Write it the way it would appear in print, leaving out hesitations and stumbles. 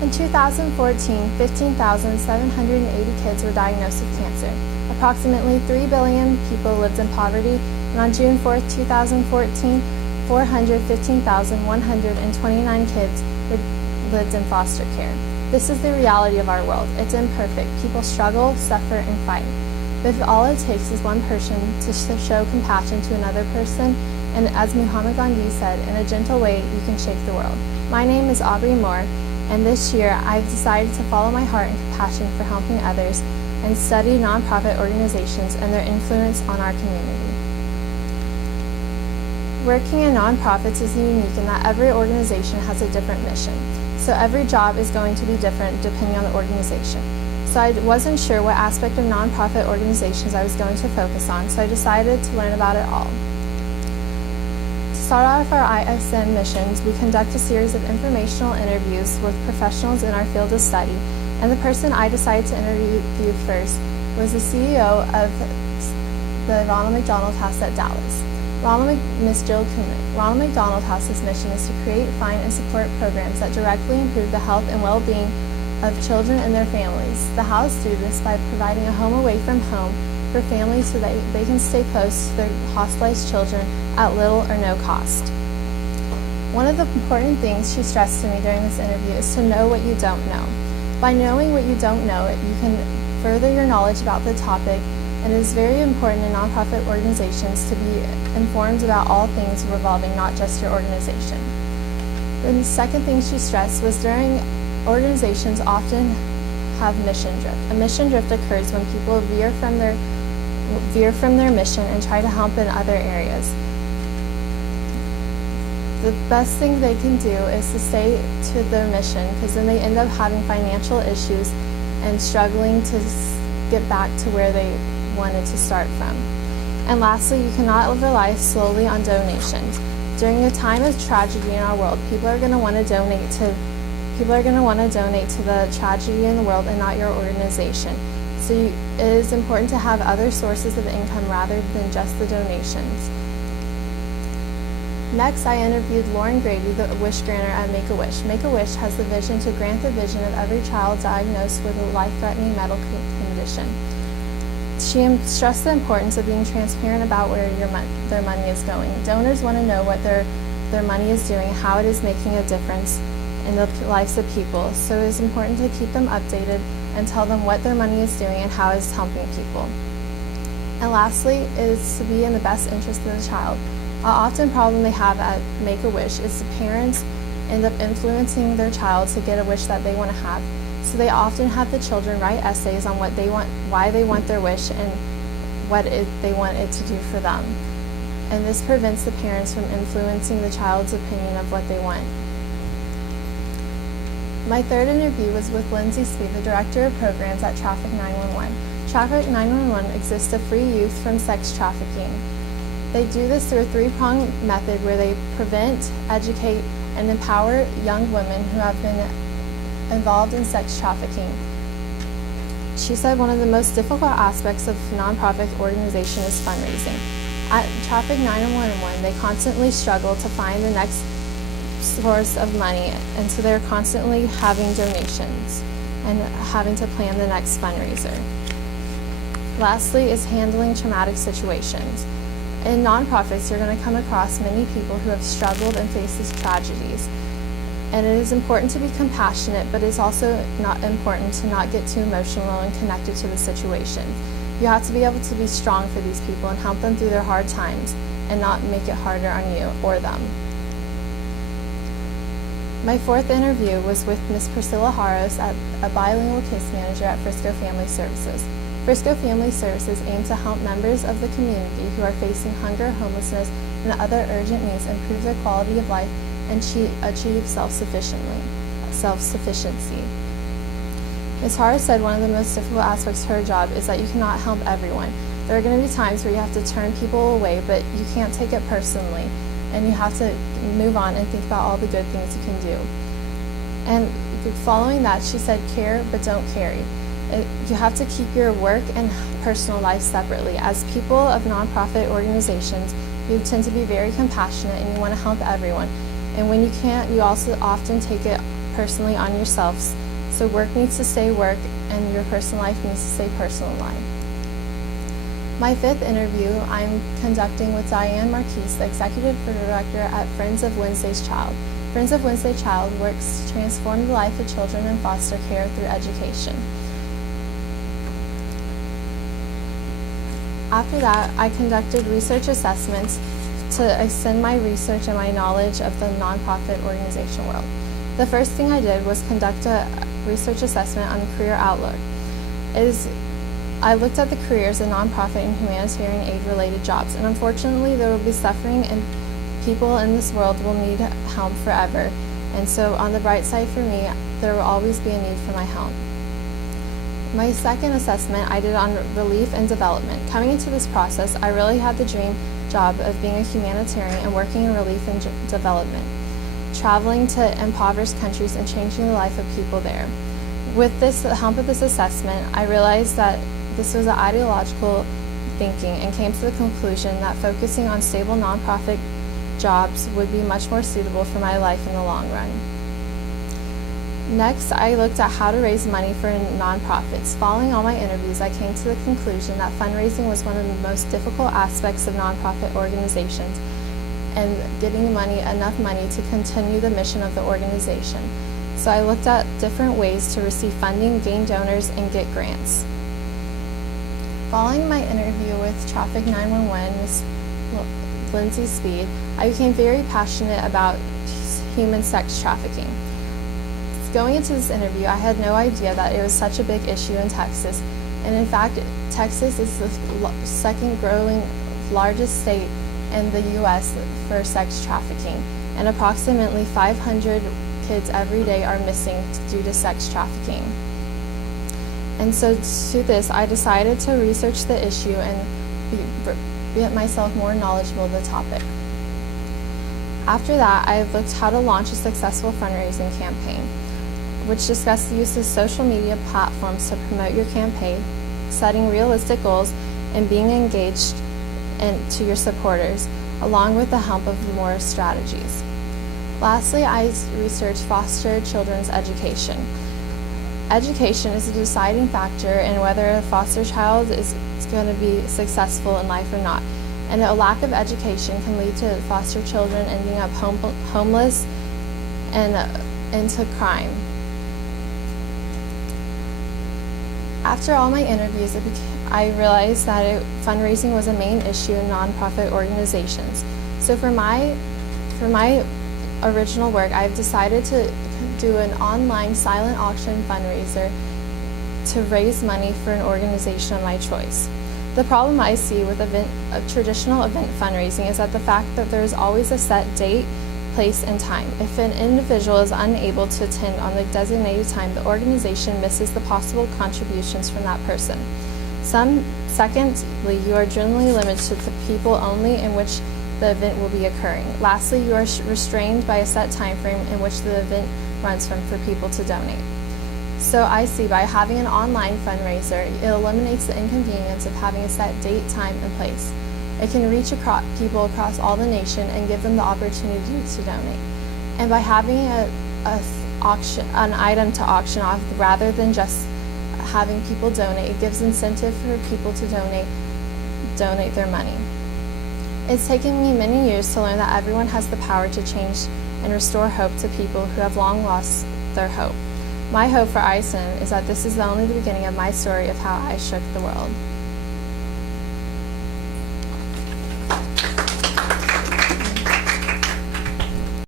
In 2014, 15,780 kids were diagnosed with cancer. Approximately 3 billion people lived in poverty, and on June 4, 2014, 415,129 kids lived in foster care. This is the reality of our world. It's imperfect. People struggle, suffer, and fight. But if all it takes is one person to show compassion to another person, and as Muhammad Gandhi said, in a gentle way, you can shake the world. My name is Aubrey Moore, and this year I've decided to follow my heart and compassion for helping others and study nonprofit organizations and their influence on our community. Working in nonprofits is unique in that every organization has a different mission. So every job is going to be different depending on the organization. So I wasn't sure what aspect of nonprofit organizations I was going to focus on, so I decided to learn about it all. To start off our ISN missions, we conduct a series of informational interviews with professionals in our field of study, and the person I decided to interview first was the CEO of the Ronald McDonald House at Dallas. Ms. Jill Kuhn. Ronald McDonald House's mission is to create, find, and support programs that directly improve the health and well-being of children and their families. The house do this by providing a home away from home for families so that they can stay close to their hospitalized children at little or no cost. One of the important things she stressed to me during this interview is to know what you don't know. By knowing what you don't know, you can further your knowledge about the topic, and it is very important in nonprofit organizations to be informed about all things revolving not just your organization. The second thing she stressed was during organizations often have mission drift. A mission drift occurs when people veer from their mission and try to help in other areas. The best thing they can do is to stay to their mission, because then they end up having financial issues and struggling to get back to where they wanted to start from. And lastly, you cannot rely solely on donations. During a time of tragedy in our world, people are going to want to donate to the tragedy in the world and not your organization. So it is important to have other sources of income rather than just the donations. Next, I interviewed Lauren Grady, the wish granter at Make-A-Wish. Make-A-Wish has the vision to grant the vision of every child diagnosed with a life-threatening medical condition. She stressed the importance of being transparent about where their money is going. Donors want to know what their money is doing, how it is making a difference in the lives of people. So it is important to keep them updated and tell them what their money is doing and how it is helping people. And lastly is to be in the best interest of the child. An often problem they have at Make-A-Wish is the parents end up influencing their child to get a wish that they want to have. So they often have the children write essays on what they want, why they want their wish, and what they want it to do for them. And this prevents the parents from influencing the child's opinion of what they want. My third interview was with Lindsay Speed, the Director of Programs at Traffic 911. Traffic 911 exists to free youth from sex trafficking. They do this through a three-pronged method where they prevent, educate, and empower young women who have been involved in sex trafficking. She said one of the most difficult aspects of nonprofit organization is fundraising. At Traffic 911, they constantly struggle to find the next source of money, and so they're constantly having donations and having to plan the next fundraiser. Lastly is handling traumatic situations. In nonprofits, you're going to come across many people who have struggled and faced these tragedies. And it is important to be compassionate, but it's also not important to not get too emotional and connected to the situation. You have to be able to be strong for these people and help them through their hard times and not make it harder on you or them. My fourth interview was with Ms. Priscilla Haros, a bilingual case manager at Frisco Family Services. Frisco Family Services aims to help members of the community who are facing hunger, homelessness, and other urgent needs improve their quality of life and achieve self-sufficiency. Ms. Haros said one of the most difficult aspects of her job is that you cannot help everyone. There are going to be times where you have to turn people away, but you can't take it personally, and you have to move on and think about all the good things you can do. And following that, she said, care but don't carry. You have to keep your work and personal life separately. As people of nonprofit organizations, you tend to be very compassionate and you want to help everyone. And when you can't, you also often take it personally on yourselves. So work needs to stay work, and your personal life needs to stay personal life. My fifth interview I'm conducting with Diane Marquise, the Executive Director at Friends of Wednesday's Child. Friends of Wednesday Child works to transform the life of children in foster care through education. After that, I conducted research assessments to extend my research and my knowledge of the nonprofit organization world. The first thing I did was conduct a research assessment on the career outlook. I looked at the careers in nonprofit and humanitarian aid-related jobs, and unfortunately there will be suffering and people in this world will need help forever. And so on the bright side for me, there will always be a need for my help. My second assessment I did on relief and development. Coming into this process, I really had the dream job of being a humanitarian and working in relief and development, traveling to impoverished countries and changing the life of people there. With the help of this assessment, I realized that this was an ideological thinking and came to the conclusion that focusing on stable nonprofit jobs would be much more suitable for my life in the long run. Next, I looked at how to raise money for nonprofits. Following all my interviews, I came to the conclusion that fundraising was one of the most difficult aspects of nonprofit organizations, and getting enough money to continue the mission of the organization. So I looked at different ways to receive funding, gain donors, and get grants. Following my interview with Traffic 911, Ms. Lindsay Speed, I became very passionate about human sex trafficking. Going into this interview, I had no idea that it was such a big issue in Texas, and in fact, Texas is the second growing largest state in the U.S. for sex trafficking, and approximately 500 kids every day are missing due to sex trafficking. And so to this, I decided to research the issue and get myself more knowledgeable of the topic. After that, I looked how to launch a successful fundraising campaign, which discussed the use of social media platforms to promote your campaign, setting realistic goals, and being engaged to your supporters, along with the help of more strategies. Lastly, I researched foster children's education. Education is a deciding factor in whether a foster child is going to be successful in life or not. And a lack of education can lead to foster children ending up homeless and into crime. After all my interviews, I realized that fundraising was a main issue in nonprofit organizations. So for my original work, I've decided to do an online silent auction fundraiser to raise money for an organization of my choice. The problem I see with traditional event fundraising is that the fact that there is always a set date, place, and time. If an individual is unable to attend on the designated time, the organization misses the possible contributions from that person. Secondly, you are generally limited to the people only in which the event will be occurring. Lastly, you are restrained by a set time frame in which the event runs for people to donate. So I see by having an online fundraiser, it eliminates the inconvenience of having a set date, time, and place. It can reach people across all the nation and give them the opportunity to donate. And by having an item to auction off rather than just having people donate, it gives incentive for people to donate their money. It's taken me many years to learn that everyone has the power to change and restore hope to people who have long lost their hope. My hope for ISON is that this is only the beginning of my story of how I shook the world.